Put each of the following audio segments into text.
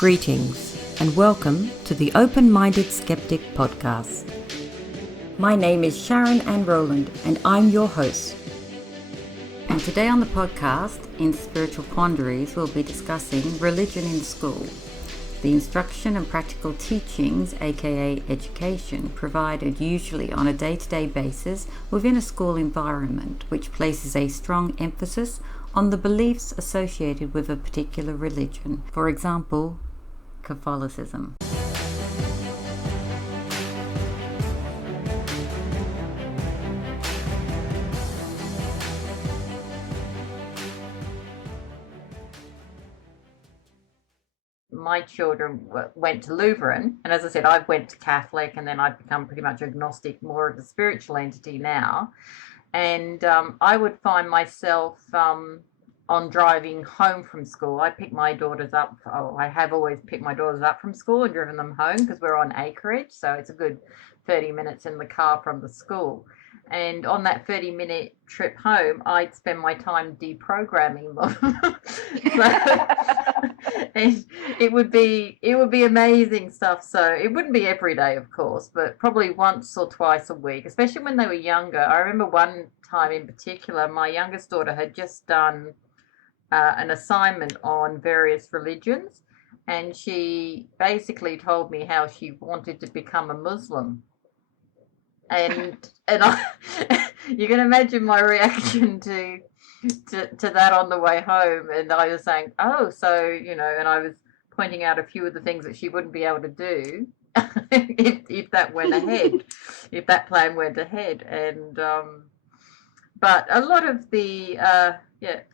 Greetings and welcome to the Open-Minded Skeptic podcast. My name is Sharon Ann Rowland and I'm your host. And today on the podcast, in Spiritual Quandaries, we'll be discussing religion in school, the instruction and practical teachings, aka education, provided usually on a day-to-day basis within a school environment, which places a strong emphasis on the beliefs associated with a particular religion. For example, Catholicism. My children went to Lutheran, and as I said, I went to Catholic, and then I've become pretty much agnostic, more of a spiritual entity now. And I would find myself on driving home from school. I pick my daughters up. I have always picked my daughters up from school and driven them home because we're on acreage, so it's a good 30 minutes in the car from the school. And on that 30-minute trip home, I'd spend my time deprogramming them. And it would be amazing stuff. So it wouldn't be every day, of course, but probably once or twice a week, especially when they were younger. I remember one time in particular, my youngest daughter had just done an assignment on various religions, and she basically told me how she wanted to become a Muslim. And I, you can imagine my reaction to that on the way home. And I was saying, oh, so, and I was pointing out a few of the things that she wouldn't be able to do if that went ahead, if that plan went ahead. And, but a lot of the,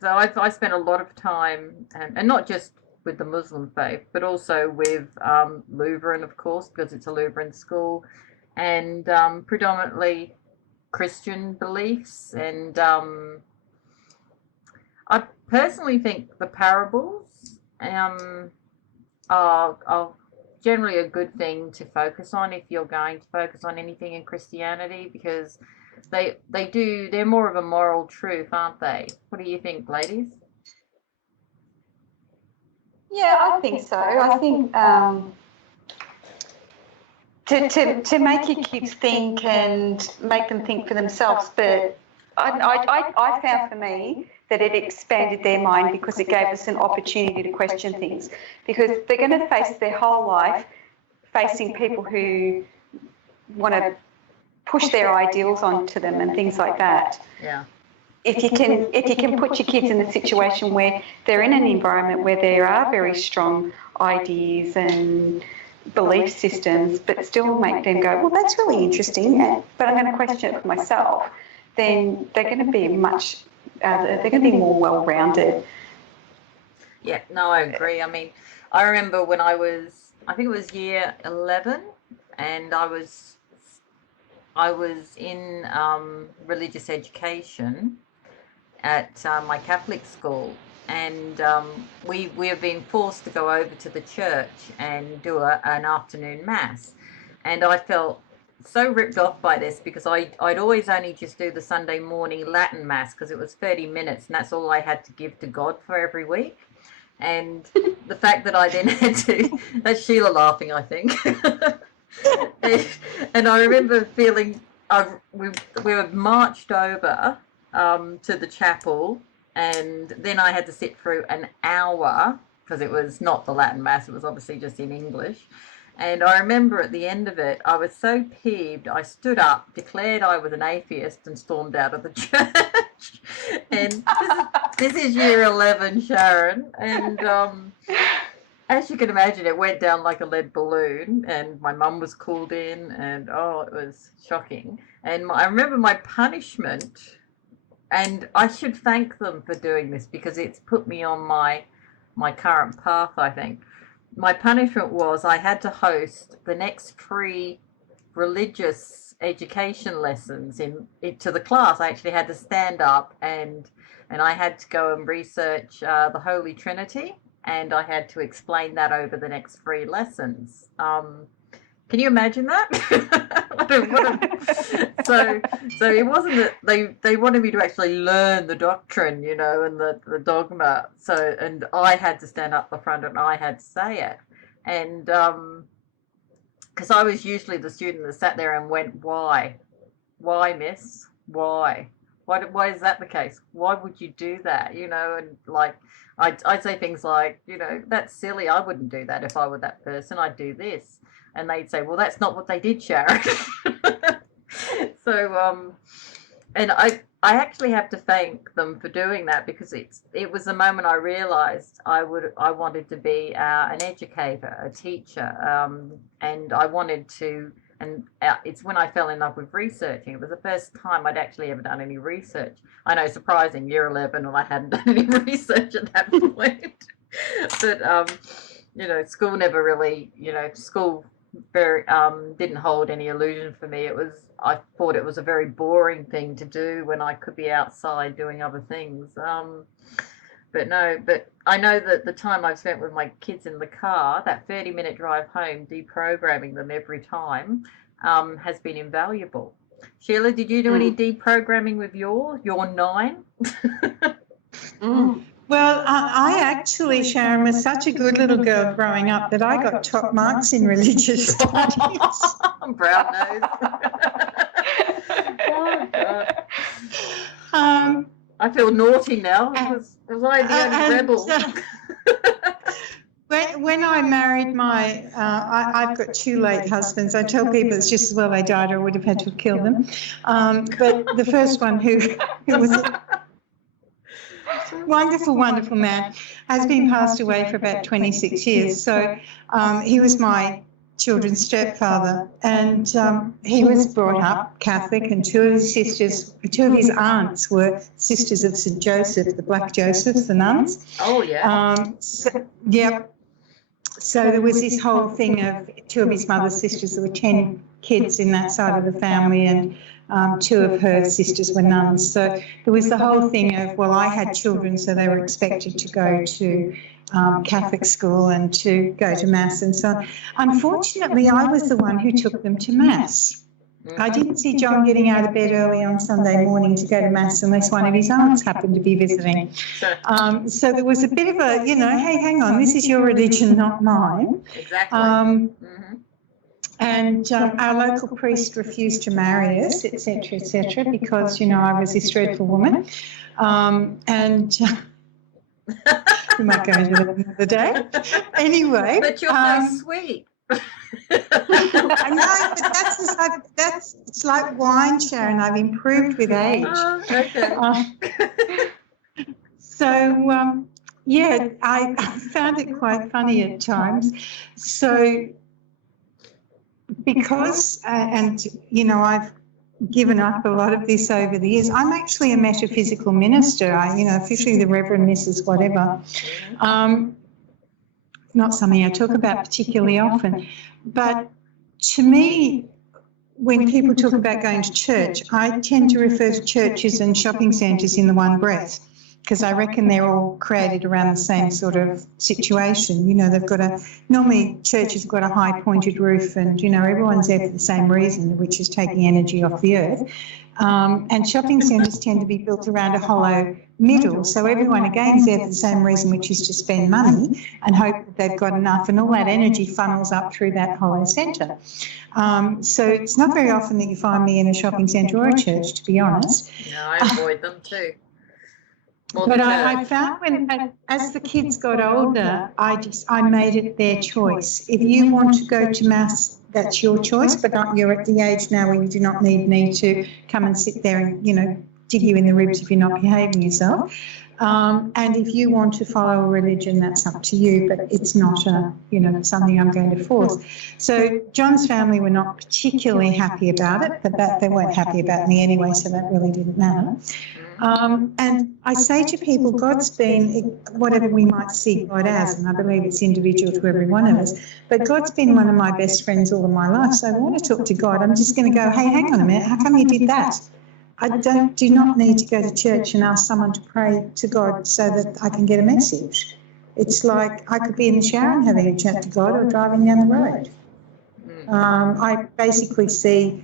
so I spent a lot of time, and not just with the Muslim faith, but also with Lutheran, of course, because it's a Lutheran school, and predominantly Christian beliefs. And I personally think the parables are generally a good thing to focus on if you're going to focus on anything in Christianity, because they're more of a moral truth, aren't they? What do you think, ladies? Yeah, I think so. I think to make your kids think and make them think for themselves, but I found for me that it expanded their mind because it gave us an opportunity to question things, because they're going to face their whole life facing people who want to push their ideals onto them and things like that. Yeah. If you can put your kids in a situation where they're in an environment where there are very strong ideas and belief systems, but still make them go, well, that's really interesting, but I'm going to question it for myself, then they're going to be they're going to be more well-rounded. Yeah, no, I agree. I mean, I remember when I think it was year 11, and I was in religious education at my Catholic school, and we have been forced to go over to the church and do an afternoon mass, and I felt so ripped off by this because I'd always only just do the Sunday morning Latin mass because it was 30 minutes and that's all I had to give to God for every week. And the fact that I then had to, that's Sheila laughing, I think. And I remember feeling we were marched over to the chapel, and then I had to sit through an hour because it was not the Latin mass, it was obviously just in English. And I remember at the end of it, I was so peeved, I stood up, declared I was an atheist, and stormed out of the church. And this is year 11, Sharon. And as you can imagine, it went down like a lead balloon, and my mum was called in, and it was shocking. And I remember my punishment, and I should thank them for doing this because it's put me on my current path, I think. My punishment was I had to host the next 3 religious education lessons to the class. I actually had to stand up and I had to go and research the Holy Trinity, and I had to explain that over the next 3 lessons. Can you imagine that? So it wasn't that they wanted me to actually learn the doctrine, and the dogma. So, and I had to stand up the front and I had to say it. And because I was usually the student that sat there and went, why, miss, why is that the case? Why would you do that? And like I'd say things like, that's silly. I wouldn't do that if I were that person. I'd do this. And they'd say, well, that's not what they did, Sharon. So and I actually have to thank them for doing that, because it was the moment I realised I wanted to be an educator, a teacher, and I wanted to. And it's when I fell in love with researching. It was the first time I'd actually ever done any research. I know, surprising, year 11, and I hadn't done any research at that point. But school never really, school very didn't hold any illusion for me. I thought it was a very boring thing to do when I could be outside doing other things. But I know that the time I've spent with my kids in the car, that 30-minute drive home, deprogramming them every time, has been invaluable. Sheila, did you do any deprogramming with your 9? Well, I actually, Sharon, was such a good little girl growing up that I got top marks in religious studies. Brown nose. Oh, God. I feel naughty now. Was I the only rebel? When I married I've got 2 late husbands. I tell people it's just as well they died, or I would have had to kill them. But the first one, who was a wonderful, wonderful man, has been passed away for about 26 years. So he was my children's stepfather, and he was brought up Catholic, and 2 of his aunts were sisters of St. Joseph, the Black Josephs, the nuns. Oh, yeah. So there was this whole thing of 2 of his mother's sisters. There were 10 kids in that side of the family, and 2 of her sisters were nuns. So there was the whole thing of, well, I had children, so they were expected to go to Catholic school and to go to Mass and so on. Unfortunately, I was the one who took them to Mass. I didn't see John getting out of bed early on Sunday morning to go to Mass unless one of his aunts happened to be visiting. So there was a bit of a, hey, hang on, this is your religion, not mine. Exactly. And our local priest refused to marry us, etc., because, I was this dreadful woman. And we might go into that another day. Anyway. But you're so sweet. I know, but it's like wine, Sharon. I've improved with age. Oh, okay. I found it quite funny at times. So because, I've given up a lot of this over the years. I'm actually a metaphysical minister. Officially the Reverend Mrs. whatever. Not something I talk about particularly often. But to me, when people talk about going to church, I tend to refer to churches and shopping centres in the one breath, because I reckon they're all created around the same sort of situation. Normally churches have got a high pointed roof, and, everyone's there for the same reason, which is taking energy off the earth. And shopping centres tend to be built around a hollow middle, so everyone again is there for the same reason, which is to spend money and hope that they've got enough, and all that energy funnels up through that hollow centre. So it's not very often that you find me in a shopping centre or a church, to be honest. No, I avoid them too. But I found as the kids got older, I made it their choice. If you want to go to Mass, that's your choice, but you're at the age now where you do not need me to come and sit there and, dig you in the ribs if you're not behaving yourself. And if you want to follow a religion, that's up to you, but it's not something I'm going to force. So John's family were not particularly happy about it, but they weren't happy about me anyway, so that really didn't matter. And I say to people, God's been, whatever we might see God as, and I believe it's individual to every one of us, but God's been one of my best friends all of my life. So I want to talk to God. I'm just going to go, hey, hang on a minute, how come you did that? I do not need to go to church and ask someone to pray to God so that I can get a message. It's like I could be in the shower and having a chat to God, or driving down the road. I basically see,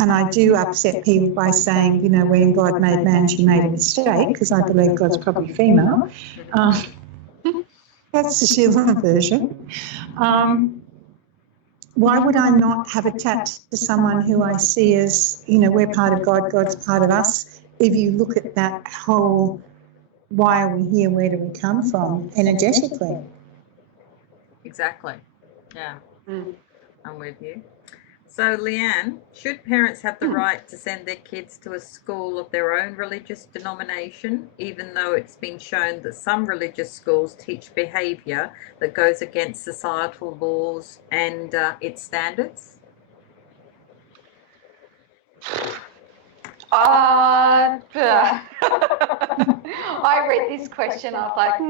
and I do upset people by saying, when God made man, she made a mistake, because I believe God's probably female. That's the Sheila version. Why would I not have a chat to someone who I see as, you know, we're part of God, God's part of us? If you look at that whole, why are we here, where do we come from, energetically? Exactly. Yeah, Mm. I'm with you. So, Leanne, should parents have the right to send their kids to a school of their own religious denomination, even though it's been shown that some religious schools teach behaviour that goes against societal laws and its standards? I read this question, I was like,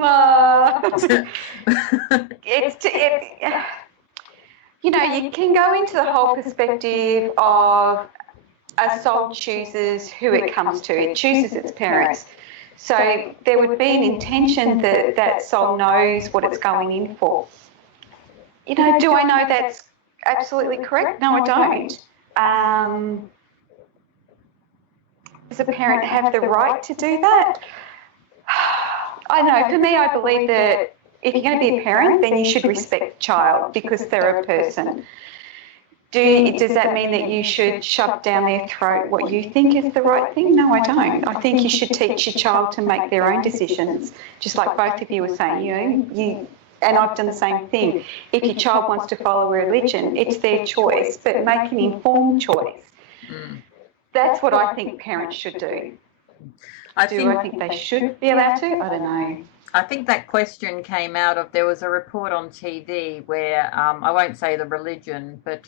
you know, you can go into the whole perspective of a soul chooses who it comes to. It chooses its parents. So there would be an intention that that soul knows what it's going in for. You know, do I know that's absolutely correct? No, I don't. Does a parent have the right to do that? I know, for me, I believe that if you're going to be a parent, then you should respect the child because they're a person. Does that mean that you should shove down their throat what you think is the right thing? No, I don't. I think you should teach your child to make their own decisions, just like both of you were saying. And I've done the same thing. If your child wants to follow a religion, it's their choice, but make an informed choice. That's what I think parents should do. I think they should be allowed to? I don't know. I think that question came out of, there was a report on TV where, I won't say the religion, but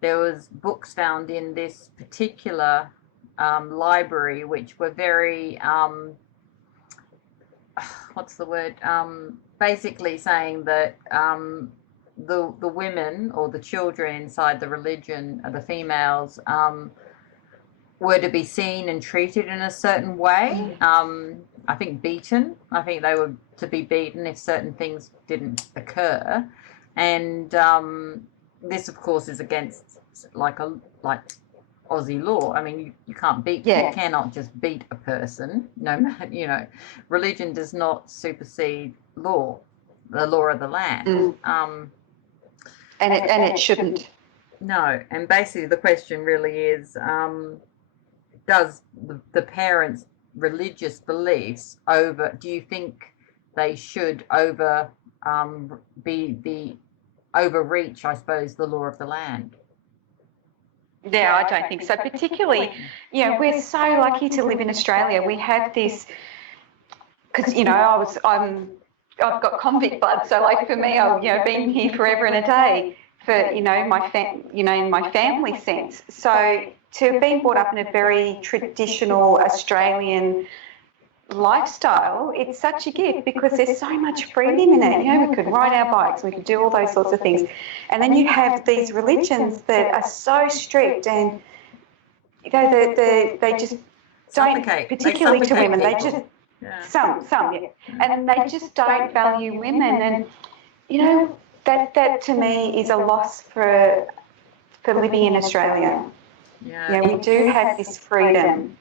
there was books found in this particular library which were very, what's the word, basically saying that the women or the children inside the religion, the females, were to be seen and treated in a certain way. I think beaten. I think they were to be beaten if certain things didn't occur. And this, of course, is against like Aussie law. I mean, you can't beat. Yeah. You cannot just beat a person. No matter, you know, religion does not supersede law, the law of the land. And it shouldn't. No, and basically the question really is, does the parents' religious beliefs do you think they should overreach, I suppose, the law of the land? Yeah, I don't think so. Particularly, we're so lucky to live in Australia. We have this, because I've got convict blood, so like for me, I've been here forever and a day for in my family sense. So to have been brought up in a very traditional Australian lifestyle, it's such a gift because there's so much freedom in it. We could ride our bikes, we could do all those sorts of things. And then you have these religions that are so strict and, they just don't, particularly to women, they just, some, yeah. And they just don't value women. And, that to me is a loss for living in Australia. Yeah, we do have this freedom.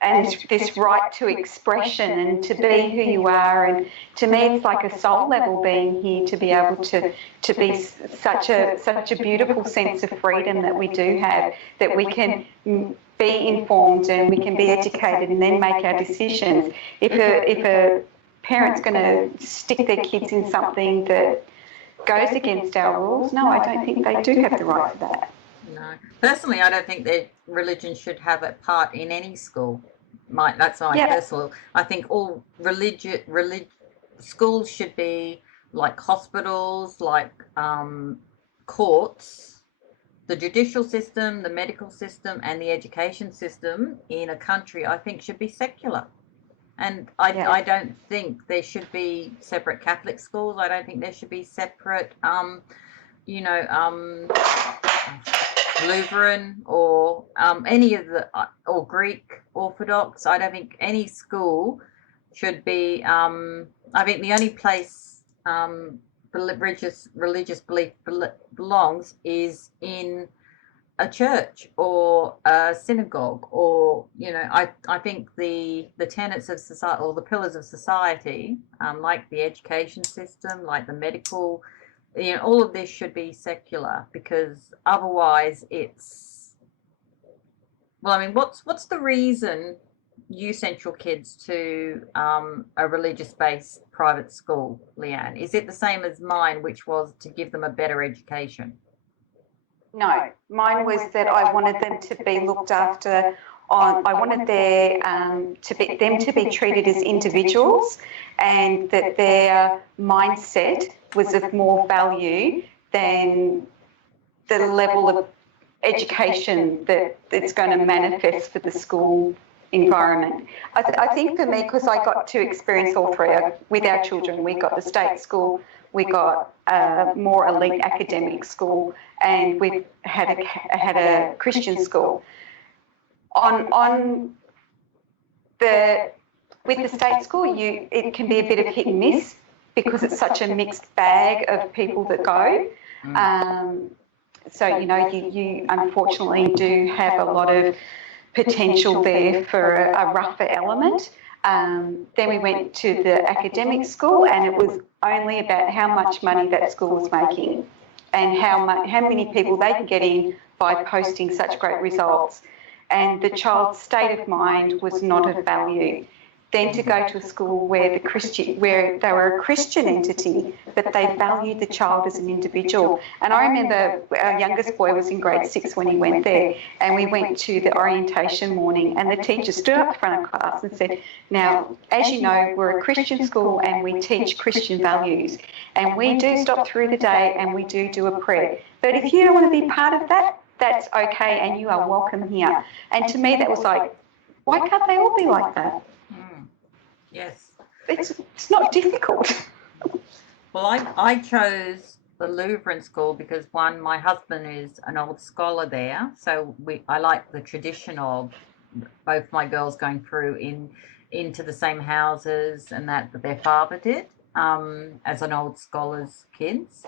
And this right to expression and to be who you are. And to me, it's like a soul level being here to be able to be such a beautiful sense of freedom that we do have, that we can be informed and we can be educated and then make our decisions. If a parent's going to stick their kids in something that goes against our rules, no, I don't think they do have the right for that. No, personally, I don't think that religion should have a part in any school. That's my personal. I think all schools should be like hospitals, like courts, the judicial system, the medical system, and the education system in a country. I think should be secular, and I don't think there should be separate Catholic schools. I don't think there should be separate, Lutheran or any of the or Greek Orthodox. I don't think any school should be. I think the only place religious belief belongs is in a church or a synagogue, or I think the tenets of society or the pillars of society, like the education system, like the medical all of this should be secular, because otherwise it's, well, I mean, what's the reason you sent your kids to a religious-based private school, Leanne? Is it the same as mine, which was to give them a better education? No, mine was that I wanted them to be looked after. I wanted them to be treated as individuals, and that their mindset was of more value than the level of education that it's going to manifest for the school environment. I think for me, because I got to experience all three with our children, we got the state school, we got a more elite academic school, and we've had a Christian school. On the with the state school, it can be a bit of hit and miss because it's such a mixed bag of people that go. So you unfortunately do have a lot of potential there for a rougher element. Then we went to the academic school, and it was only about how much money that school was making and how many people they can get in by posting such great results. And the child's state of mind was not of value. Then to go to a school where they were a Christian entity, but they valued the child as an individual. And I remember our youngest boy was in grade 6 when he went there, and we went to the orientation morning, and the teacher stood up front of class and said, "Now, as you know, we're a Christian school and we teach Christian values, and we do stop through the day and we do a prayer. But if you don't want to be part of that, that's okay, and you are welcome here." And to me, that was like, why can't they all be like that? Yes. It's not difficult. Well, I chose the Lutheran school because, one, my husband is an old scholar there, so I like the tradition of both my girls going through into the same houses and that their father did, as an old scholar's kids.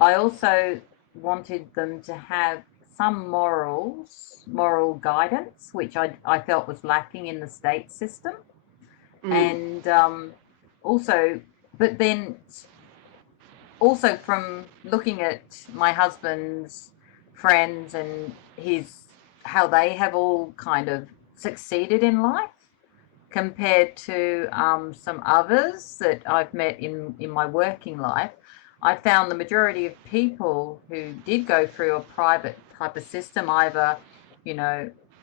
I also wanted them to have some moral guidance, which I felt was lacking in the state system. And also, but then also from looking at my husband's friends and how they have all kind of succeeded in life compared to some others that I've met in my working life, I found the majority of people who did go through a private type of system, either,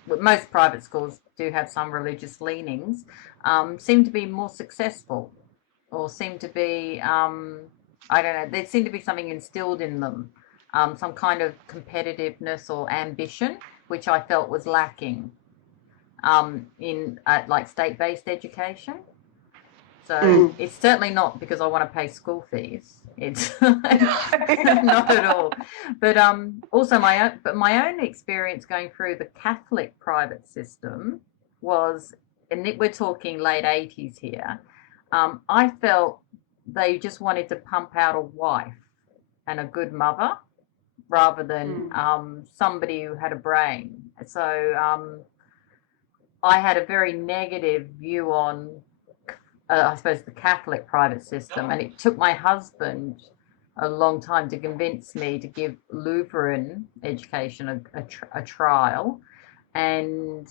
most private schools do have some religious leanings, seem to be more successful, or seem to be, I don't know, there seemed to be something instilled in them, some kind of competitiveness or ambition, which I felt was lacking in like state-based education. So it's certainly not because I want to pay school fees. It's not at all. But also my own experience going through the Catholic private system was, and we're talking late 80s here. I felt they just wanted to pump out a wife and a good mother rather than somebody who had a brain. So I had a very negative view on, I suppose, the Catholic private system, and it took my husband a long time to convince me to give Lutheran education a trial. And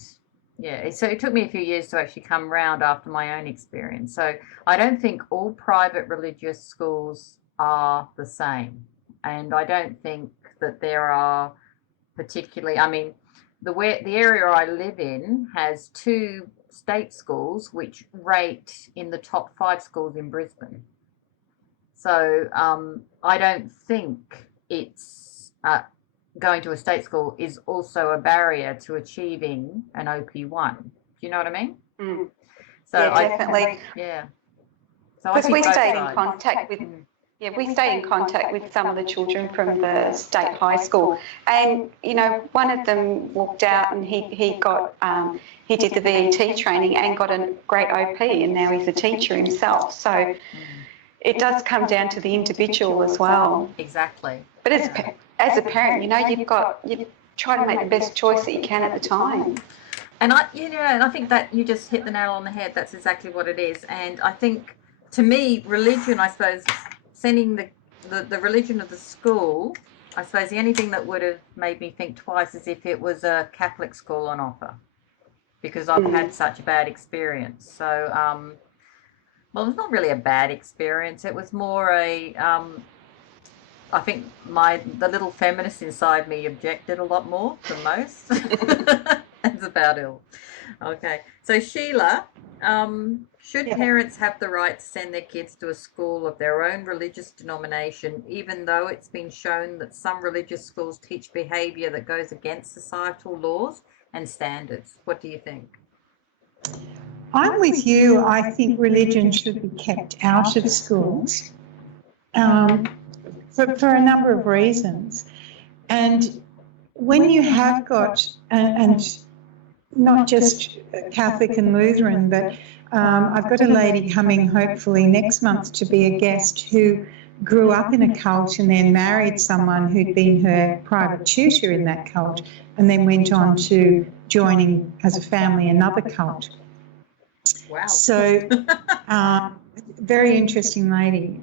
yeah, so it took me a few years to actually come round after my own experience. So I don't think all private religious schools are the same, and I don't think that there are particularly, I mean, the area I live in has 2 state schools which rate in the top 5 schools in Brisbane. So I don't think it's going to a state school is also a barrier to achieving an OP1. Do you know what I mean? So yeah, definitely. So because we stayed in contact with. Yeah, we stayed in contact with some of the children from the state high school, and one of them walked out and he got he did the VET training and got a great OP, and now he's a teacher himself. So it does come down to the individual as well. Exactly. But as a parent, you try to make the best choice that you can at the time. And I think that you just hit the nail on the head. That's exactly what it is. And I think, to me, religion, I suppose, sending the religion of the school, I suppose the only thing that would have made me think twice is if it was a Catholic school on offer, because I've had such a bad experience. So, well, it's not really a bad experience. It was more a, I think the little feminist inside me objected a lot more than most. That's about it. Okay, so Sheila, should Yeah. parents have the right to send their kids to a school of their own religious denomination, even though it's been shown that some religious schools teach behaviour that goes against societal laws and standards? What do you think? I'm with you. I think religion should be kept out of schools for a number of reasons. And when you have got, and not just Catholic and Lutheran, but I've got a lady coming hopefully next month to be a guest who grew up in a cult and then married someone who'd been her private tutor in that cult and then went on to joining as a family another cult. Wow. So, very interesting lady.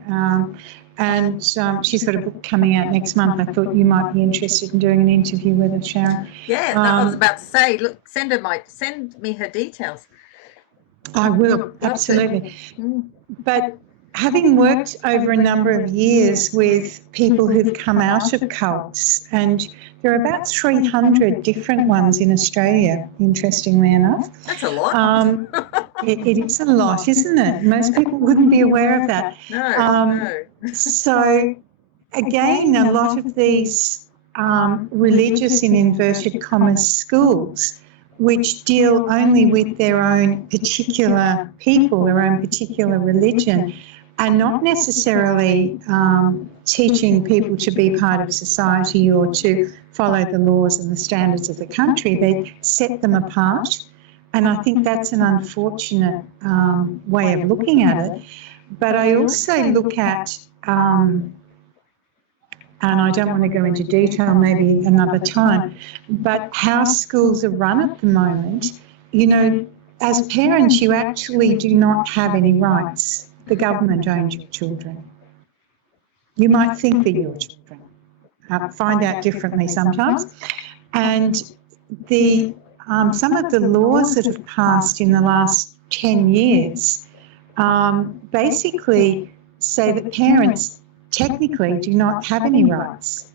And she's got a book coming out next month. I thought you might be interested in doing an interview with her, Sharon. Yeah, I was about to say, look, send me her details. I will, absolutely. But having worked over a number of years with people who've come out of cults, and there are about 300 different ones in Australia, interestingly enough. That's a lot. It is a lot, isn't it? Most people wouldn't be aware of that. No. So, again, a lot of these religious, in inverted commas, schools, which deal only with their own particular people, their own particular religion, are not necessarily teaching people to be part of society or to follow the laws and the standards of the country. They set them apart. And I think that's an unfortunate way of looking at it. But I also look at, and I don't want to go into detail, maybe another time, but how schools are run at the moment. You know, as parents, you actually do not have any rights. The government owns your children. You might think they're your children. Find out differently sometimes. And the some of the laws that have passed in the last 10 years basically say that parents technically do not have any rights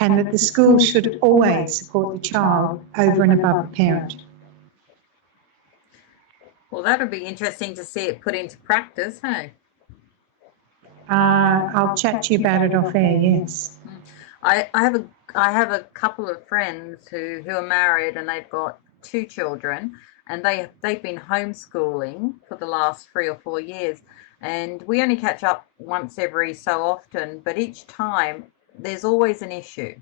and that the school should always support the child over and above the parent. Well, that would be interesting to see it put into practice, hey? I'll chat to you about it off air, yes. I have a couple of friends who are married and they've got 2 children, and they've been homeschooling for the last 3 or 4 years, and we only catch up once every so often, but each time there's always an issue,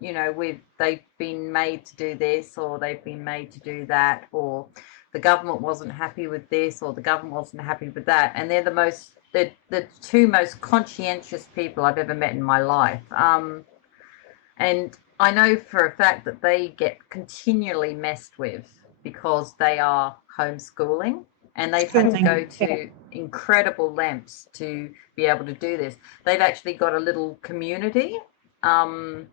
you know, with they've been made to do this or they've been made to do that, or the government wasn't happy with this or the government wasn't happy with that, and they're the 2 most conscientious people I've ever met in my life. And I know for a fact that they get continually messed with because they are homeschooling, and they've had to go to incredible lengths to be able to do this. They've actually got a little community in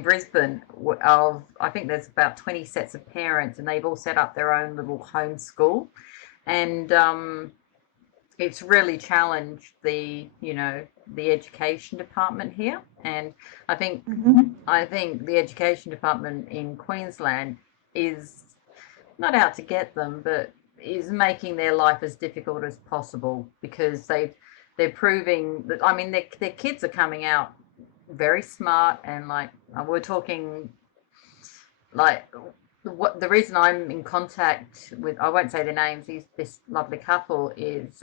Brisbane of, I think there's about 20 sets of parents, and they've all set up their own little home school. And it's really challenged the education department here, and I think the education department in Queensland is not out to get them, but is making their life as difficult as possible, because they're proving that, I mean, their kids are coming out very smart, and like we're talking like what the reason I'm in contact with, I won't say their names, this lovely couple is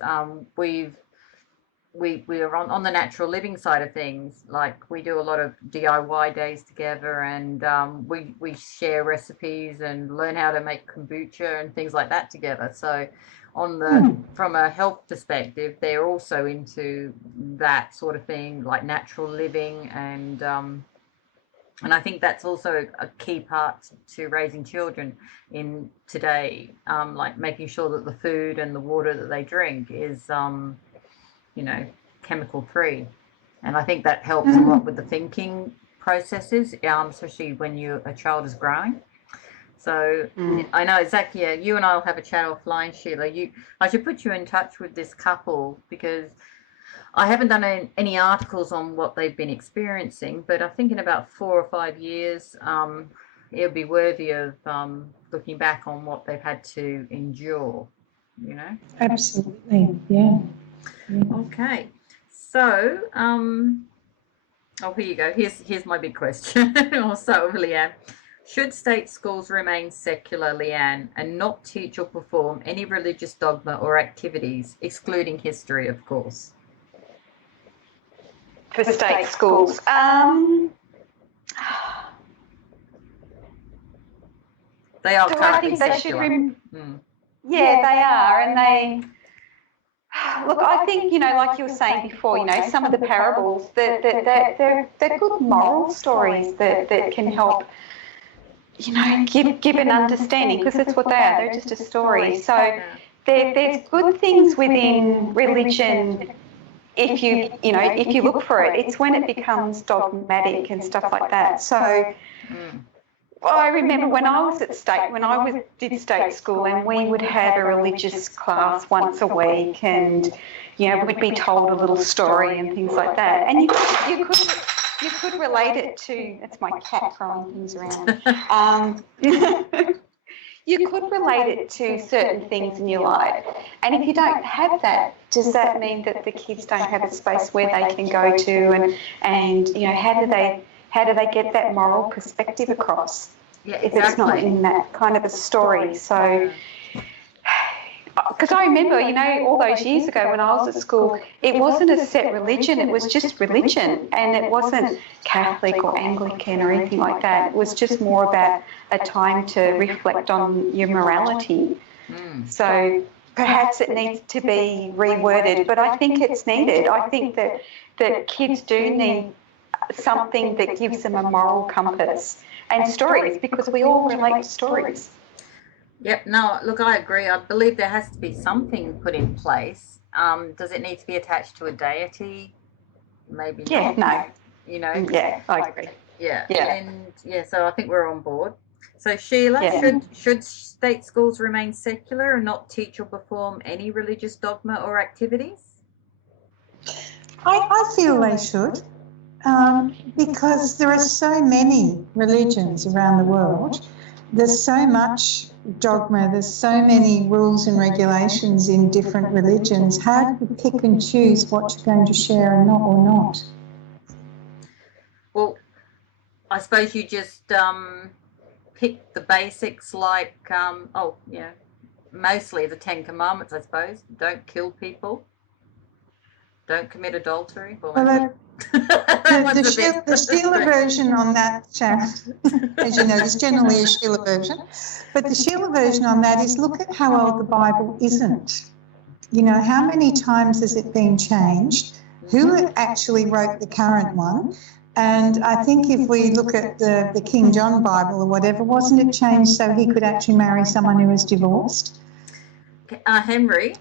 we are on the natural living side of things. Like we do a lot of DIY days together, and we share recipes and learn how to make kombucha and things like that together. So from a health perspective, they're also into that sort of thing, like natural living, and I think that's also a key part to raising children in today, like making sure that the food and the water that they drink is chemical free. And I think that helps a lot with the thinking processes, especially when a child is growing. So I know exactly. Yeah, you and I'll have a chat offline, Sheila. I should put you in touch with this couple because I haven't done any articles on what they've been experiencing, but I think in about 4 or 5 years, it would be worthy of looking back on what they've had to endure. You know. Absolutely. Yeah. Okay. So, here you go. Here's my big question. I'll start with Leanne. Should state schools remain secular, Leanne, and not teach or perform any religious dogma or activities, excluding history, of course? For state schools, they are currently they secular. Yeah, they are, and they. Look, I think, like you were saying before, some of the parables, they're good moral stories that can help, give an understanding, because that's what they are. They're just a story. So there's good things within religion if you look for it. It's when it becomes dogmatic and stuff like that. So I remember when I did state school, and we would have a religious class once a week, and we'd be told a little story and things like that. And you could relate it to. It's my cat throwing things around. You could relate it to certain things in your life. And if you don't have that, does that mean that the kids don't have a space where they can go to, and how do they get that moral perspective across? Yeah, if it's not in that kind of a story? So, because I remember, all those years ago when I was at school, it wasn't a set religion, it was just religion, and it wasn't Catholic or Anglican or anything like that. It was just more about a time to reflect on your morality. So perhaps it needs to be reworded, but I think it's needed. I think that kids do need something that gives them a moral compass, and stories, because we all relate to stories. Yep. No, look, I agree. I believe there has to be something put in place. Does it need to be attached to a deity? Maybe not. No. Yeah, I agree. Yeah. And so I think we're on board. So Sheila, should state schools remain secular and not teach or perform any religious dogma or activities? I feel they should, because there are so many religions around the world. There's so much dogma, there's so many rules and regulations in different religions. How do you pick and choose what you're going to share and not or not? Well, I suppose you just pick the basics, like mostly the 10 Commandments, I suppose. Don't kill people. Don't commit adultery. The Sheila version on that, Sharon, as you know, there's generally a Sheila version, but the Sheila version on that is look at how old the Bible isn't. How many times has it been changed? Who actually wrote the current one? And I think if we look at the King John Bible or whatever, wasn't it changed so he could actually marry someone who was divorced? Henry.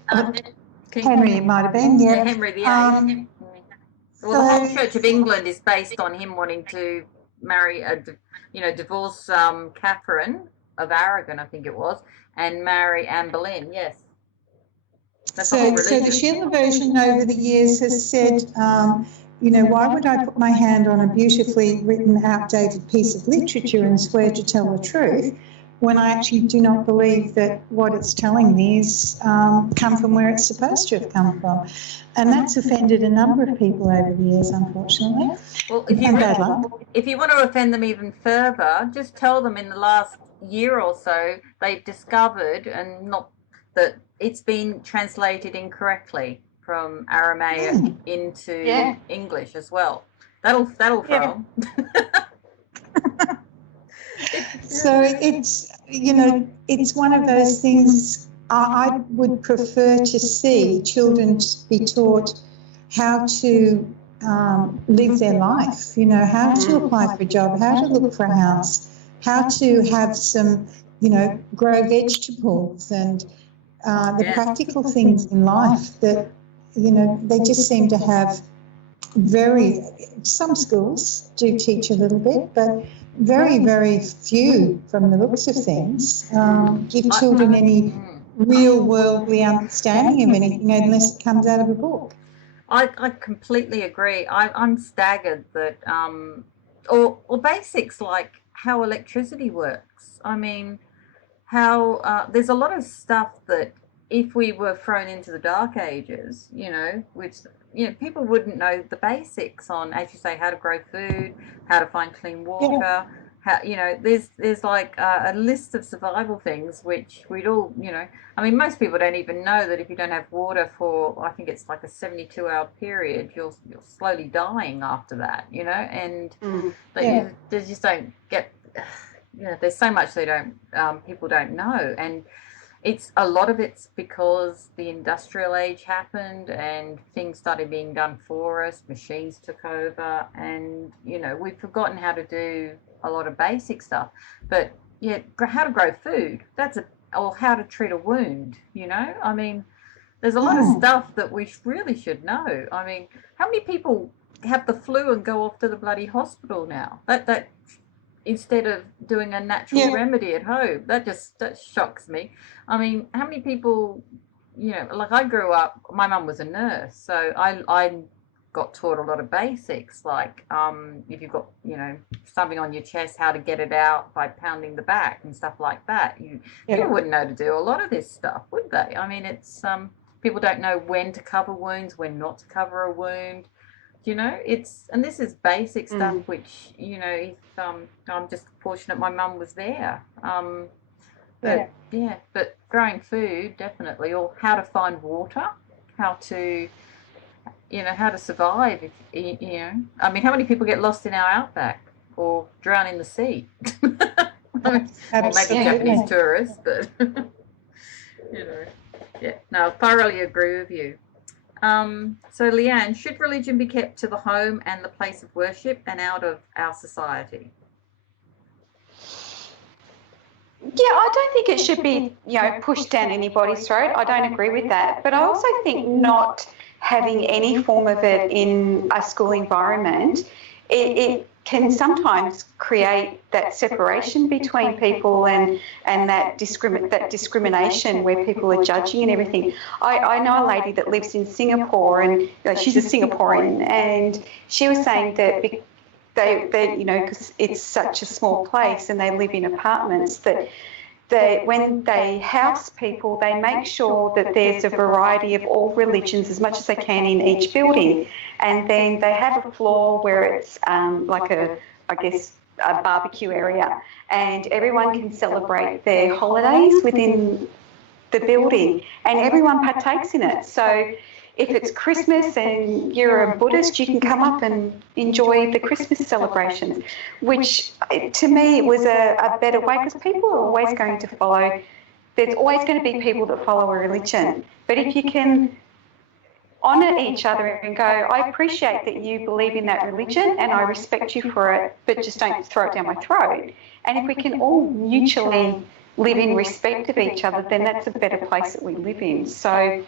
Henry, it might have been, yeah. Henry VIII. Well, the whole Church of England is based on him wanting to marry divorce Catherine of Aragon, I think it was, and marry Anne Boleyn. Yes. So the Sheila version over the years has said, why would I put my hand on a beautifully written, outdated piece of literature and swear to tell the truth when I actually do not believe that what it's telling me is come from where it's supposed to have come from? And that's offended a number of people over the years, unfortunately. Well, if you want to offend them even further, just tell them in the last year or so they've discovered that it's been translated incorrectly from Aramaic into English as well. That'll throw them. So it's one of those things. I would prefer to see children be taught how to live their life, how to apply for a job, how to look for a house, how to have some, grow vegetables and the practical things in life that they just seem to have some schools do teach a little bit, but very, very few from the looks of things give children any real worldly understanding of anything unless it comes out of a book. I completely agree. I'm staggered that, or basics like how electricity works. I mean, how there's a lot of stuff that if we were thrown into the dark ages, which people wouldn't know the basics on, as you say, how to grow food, how to find clean water. How, there's like a list of survival things which we'd all, I mean, most people don't even know that if you don't have water for, I think it's like a 72-hour period, you're slowly dying after that, and they just don't get, there's so much they don't, people don't know, and a lot of it's because the industrial age happened and things started being done for us, machines took over, and we've forgotten how to do a lot of basic stuff. But how to grow food, or how to treat a wound, I mean, there's a lot of stuff that we really should know. I mean, how many people have the flu and go off to the bloody hospital now? That instead of doing a natural remedy at home, that shocks me. I mean, how many people, like I grew up, my mum was a nurse, so I got taught a lot of basics, like if you've got, something on your chest, how to get it out by pounding the back and stuff like that. People wouldn't know to do a lot of this stuff, would they? I mean, it's people don't know when to cover wounds, when not to cover a wound. And this is basic stuff which, if I'm just fortunate my mum was there. But growing food, definitely, or how to find water, how to survive. I mean, how many people get lost in our outback or drown in the sea? Or maybe Japanese tourists, but no, I thoroughly agree with you. So Leanne, should religion be kept to the home and the place of worship and out of our society? Yeah, I don't think it should be, pushed down anybody's throat. I don't agree with that. But I also think not having any form of it in a school environment, it can sometimes create that separation between people and that discrimination where people are judging and everything. I know a lady that lives in Singapore, and she's a Singaporean, and she was saying that they because it's such a small place and they live in apartments, that when they house people, they make sure that there's a variety of all religions as much as they can in each building. And then they have a floor where it's like a barbecue area, and everyone can celebrate their holidays within the building, and everyone partakes in it. So if it's Christmas and you're a Buddhist, you can come up and enjoy the Christmas celebrations, which to me was a better way, because people are always going to follow. There's always going to be people that follow a religion. But if you can honour each other and go, I appreciate that you believe in that religion and I respect you for it, but just don't throw it down my throat. And if we can all mutually live in respect of each other, then that's a better place that we live in. So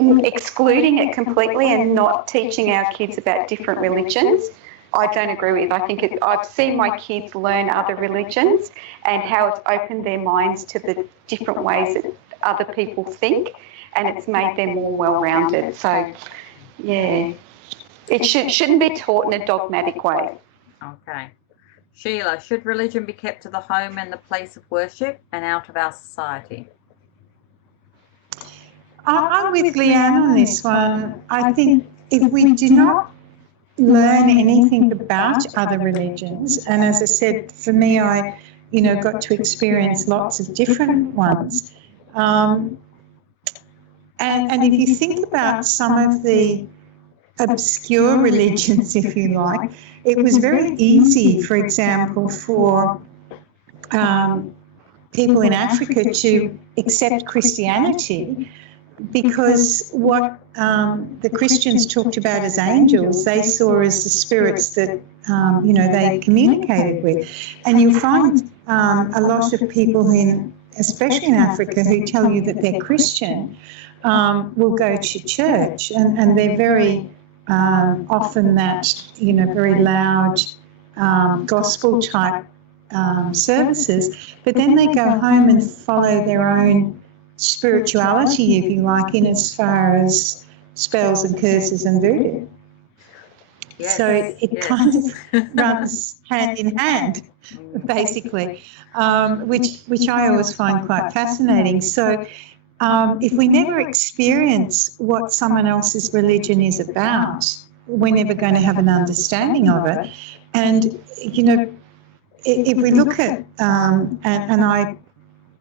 excluding it completely and not teaching our kids about different religions, I don't agree with. I think I've seen my kids learn other religions and how it's opened their minds to the different ways that other people think, and it's made them more well-rounded. So, yeah, it shouldn't be taught in a dogmatic way. Okay. Sheila, should religion be kept to the home and the place of worship and out of our society? I'm with Leanne on this one. I think if we do not learn anything about other religions, and as I said, for me, I got to experience lots of different ones. And if you think about some of the obscure religions, if you like, it was very easy, for example, for people in Africa to accept Christianity, because what the Christians talked about as angels, they saw as the spirits that, they communicated with. And you find a lot of people in especially in Africa, who tell you that they're Christian, will go to church, and they're very often that, very loud gospel type services, but then they go home and follow their own spirituality, if you like, in as far as spells and curses and voodoo. Yes, so it kind of runs hand in hand, basically, which I always find quite fascinating. So if we never experience what someone else's religion is about, we're never going to have an understanding of it. And, if we look at, and I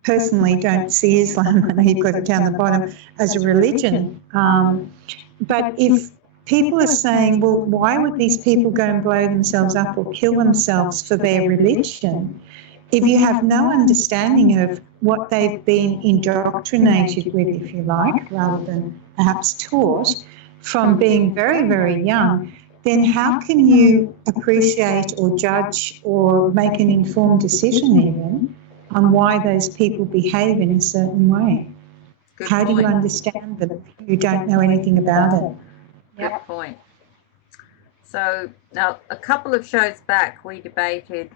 personally don't see Islam, I know you've got it down the bottom, as a religion, but if people are saying, well, why would these people go and blow themselves up or kill themselves for their religion? If you have no understanding of what they've been indoctrinated with, if you like, rather than perhaps taught from being very, very young, then how can you appreciate or judge or make an informed decision even on why those people behave in a certain way? Good How do you point. understand them if you don't know anything about it? Good point. So now, a couple of shows back, we debated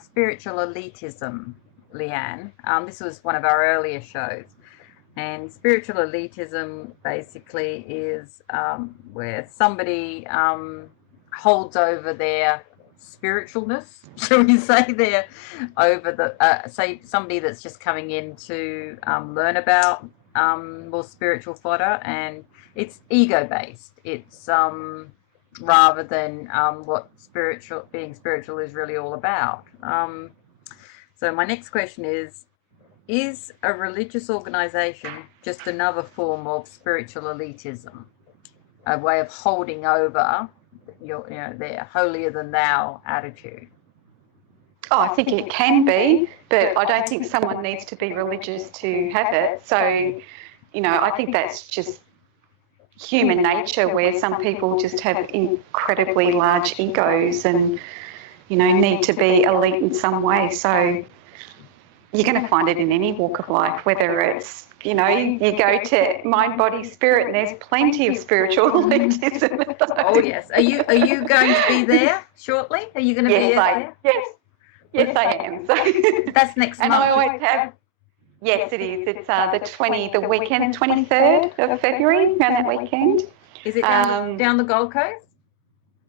spiritual elitism, Leanne. This was one of our earlier shows. And spiritual elitism basically is where somebody holds over their spiritualness, shall we say, they're over the, say, somebody that's just coming in to learn about more spiritual fodder, and it's ego-based. It's rather than what being spiritual is really all about. So my next question is a religious organisation just another form of spiritual elitism, a way of holding over their holier than thou attitude? Oh, I think it can be, but I don't think someone needs to be religious to have it. So, I think that's just human nature, where some people just have incredibly large egos and, need to be elite in some way. So you're going to find it in any walk of life, whether it's, you go to mind, body, spirit, and there's plenty of spiritual elitism. Oh, yes. Are you going to be there shortly? Are you going to be there? Yes, I am. So that's next month. And I always have. Yes, it is. It's the weekend, 23rd of February, around that weekend. Is it down the Gold Coast?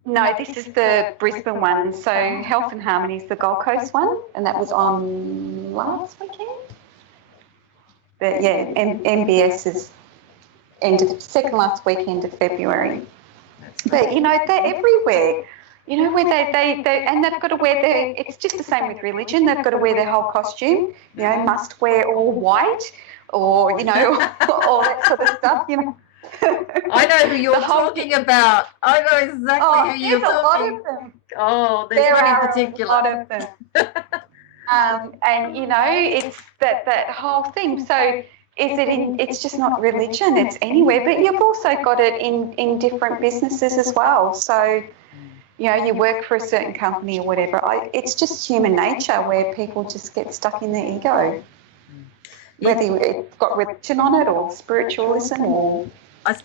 No, this is the Brisbane one. So Health and Harmony is the Gold Coast one, and that was on last weekend. But yeah, MBS is second last weekend of February. But they're everywhere. Where they and they've got to wear it's just the same with religion. They've got to wear their whole costume. Must wear all white, or all that sort of stuff. I know who you're talking about. I know exactly who you're talking. There's a lot of them. Oh, there's one in particular. A lot of them. And it's that whole thing. So it's just not religion. It's anywhere. But you've also got it in different businesses as well. So. You work for a certain company or whatever. It's just human nature where people just get stuck in their ego, whether you've got religion on it or spiritualism or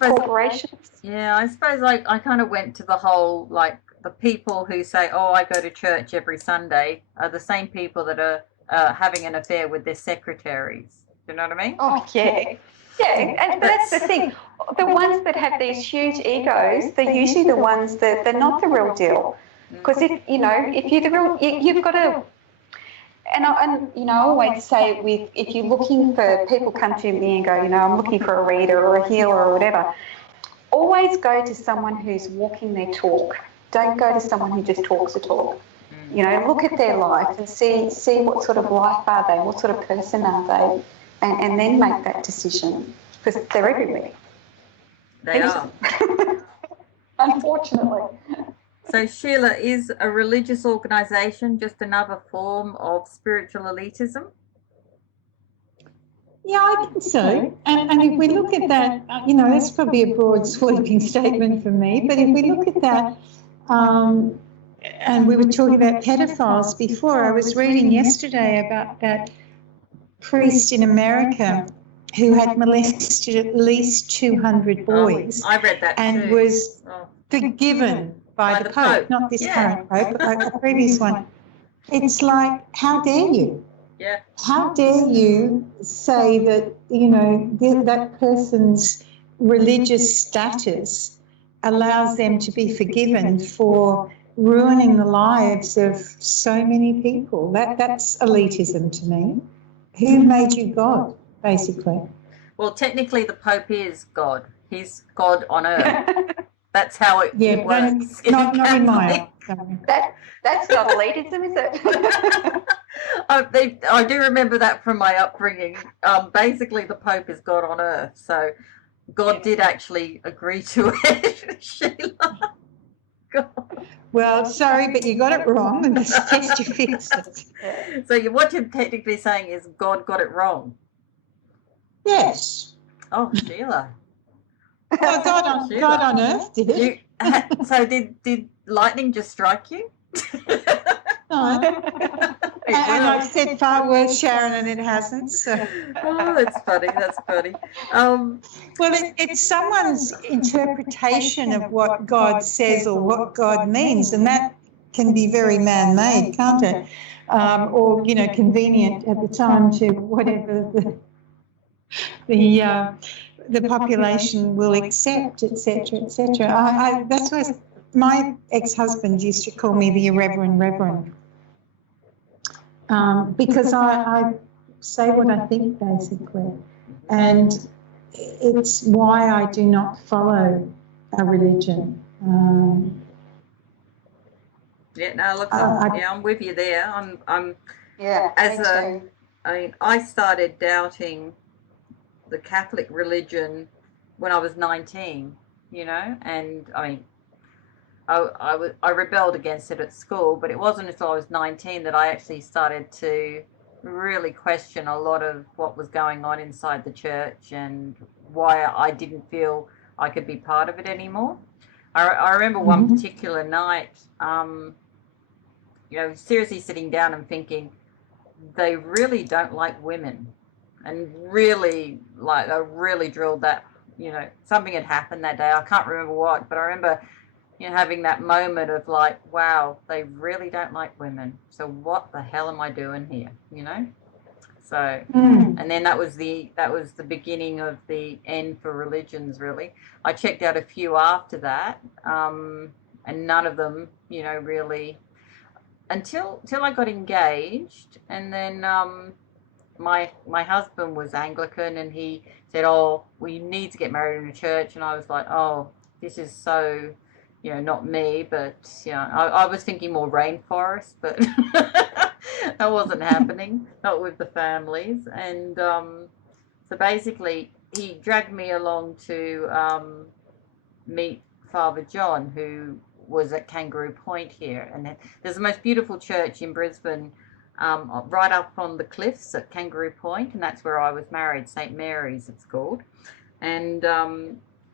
corporations. Yeah, I suppose I kind of went to the whole, like, the people who say, oh, I go to church every Sunday are the same people that are having an affair with their secretaries. Do you know what I mean? Oh, yeah. Yeah, but that's the thing. The ones that have these huge egos, they're usually the ones that they're not the real deal. Because if you're the real, you've got to. And I always say if you're looking for, people come to me and go, I'm looking for a reader or a healer or whatever. Always go to someone who's walking their talk. Don't go to someone who just talks the talk. Look at their life and see what sort of life are they, what sort of person are they. And then make that decision, because they're everywhere. They are. Unfortunately. So, Sheila, is a religious organisation just another form of spiritual elitism? Yeah, I think so. And if we look at that, that's probably a broad sweeping statement for me, but if we look at that, and we were talking about pedophiles before, I was reading yesterday about that priest in America who had molested at least 200 boys I read that and too. was forgiven by the Pope, not this current Pope, a previous one. It's like, how dare you? Yeah. How dare you say that, you know, that person's religious status allows them to be forgiven for ruining the lives of so many people? That's elitism to me. Who made you God, basically? Well, technically, the Pope is God. He's God on earth. That's how it works. Not in my eye. That's not elitism, is it? I do remember that from my upbringing. Basically, the Pope is God on earth. So God did actually agree to it, Sheila. God. Well, sorry, but you got it wrong, and this test you fixed it. So what you're technically saying is God got it wrong. Yes. Oh, Sheila. Oh, God on earth did. So did lightning just strike you? No. And I've said far worse, Sharon, and it hasn't. So. Oh, that's funny. That's funny. Well, it's someone's interpretation of what God says or what God means, and that can be very man-made, can't it? Or, you know, convenient at the time to whatever the population will accept, etc., etc. That's what my ex-husband used to call me, the irreverent reverend, because I say what I think, basically, and it's why I do not follow a religion. Yeah, no, look, I'm with you there. I'm I started doubting the Catholic religion when I was 19, you know, and I mean, I rebelled against it at school, but it wasn't until I was 19 that I actually started to really question a lot of what was going on inside the church and why I didn't feel I could be part of it anymore. I remember one particular night, you know, seriously sitting down and thinking, they really don't like women, and really, like, I really drilled that, you know, something had happened that day. I can't remember what, but I remember, you know, having that moment of like, wow, they really don't like women. So what the hell am I doing here, you know? So, and then that was the beginning of the end for religions, really. I checked out a few after that, and none of them, you know, really, until I got engaged, and then my husband was Anglican, and he said, "Oh, we need to get married in a church," and I was like, "Oh, this is so, you know, not me." But you know, I was thinking more rainforest, but that wasn't happening, not with the families, and so basically, he dragged me along to meet Father John, who was at Kangaroo Point here, and there's the most beautiful church in Brisbane, right up on the cliffs at Kangaroo Point, and that's where I was married, St Mary's it's called. And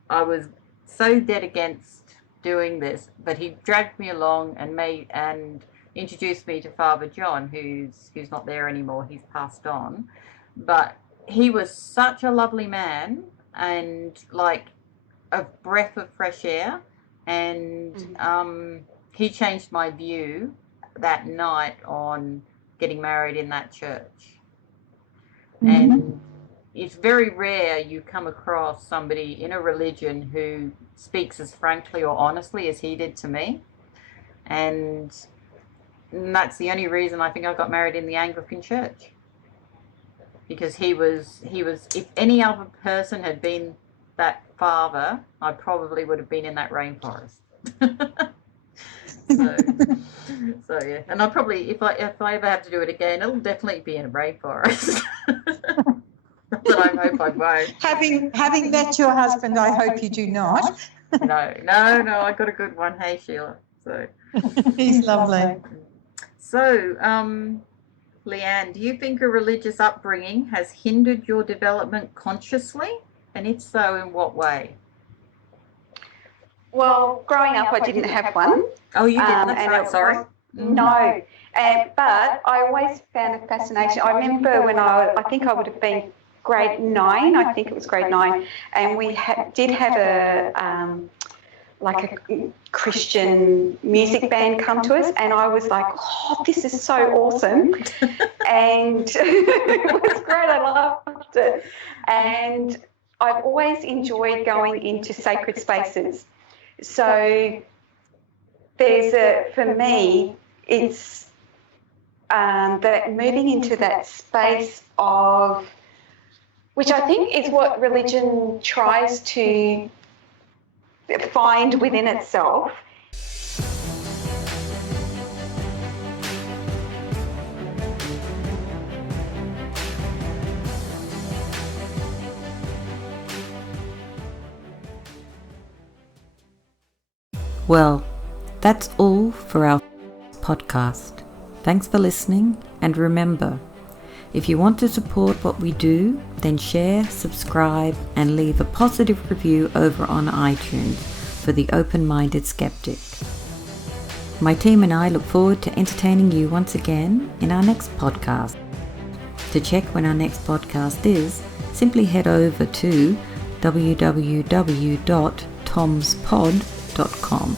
I was so dead against doing this, but he dragged me along and introduced me to Father John, who's not there anymore, he's passed on. But he was such a lovely man, and like a breath of fresh air, and he changed my view that night on getting married in that church. And it's very rare you come across somebody in a religion who speaks as frankly or honestly as he did to me, and that's the only reason I think I got married in the Anglican church, because he was if any other person had been that father, I probably would have been in that rainforest. So yeah, and I'll probably, if I ever have to do it again, it'll definitely be in a rainforest. But I hope I won't. Having met your husband, I hope you do not. No, I got a good one. Hey, Sheila. So he's lovely. So, Leanne, do you think a religious upbringing has hindered your development consciously? And if so, in what way? Well, growing up, I didn't have one. Oh, you didn't? That's right, sorry. No. But I always found a fascination. I remember when I think I would have been grade 9, I think it was grade 9, and we did have like a Christian music band come to us, and I was like, oh, this is so awesome. And it was great, I loved it. And I've always enjoyed going into sacred spaces. So for me, it's that moving into that space of, which I think is what religion tries to find within itself. Well, that's all for our podcast. Thanks for listening, and remember, if you want to support what we do, then share, subscribe, and leave a positive review over on iTunes for the open-minded skeptic. My team and I look forward to entertaining you once again in our next podcast. To check when our next podcast is, simply head over to www.tomspod.com.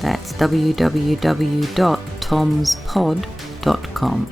That's www.tomspod.com.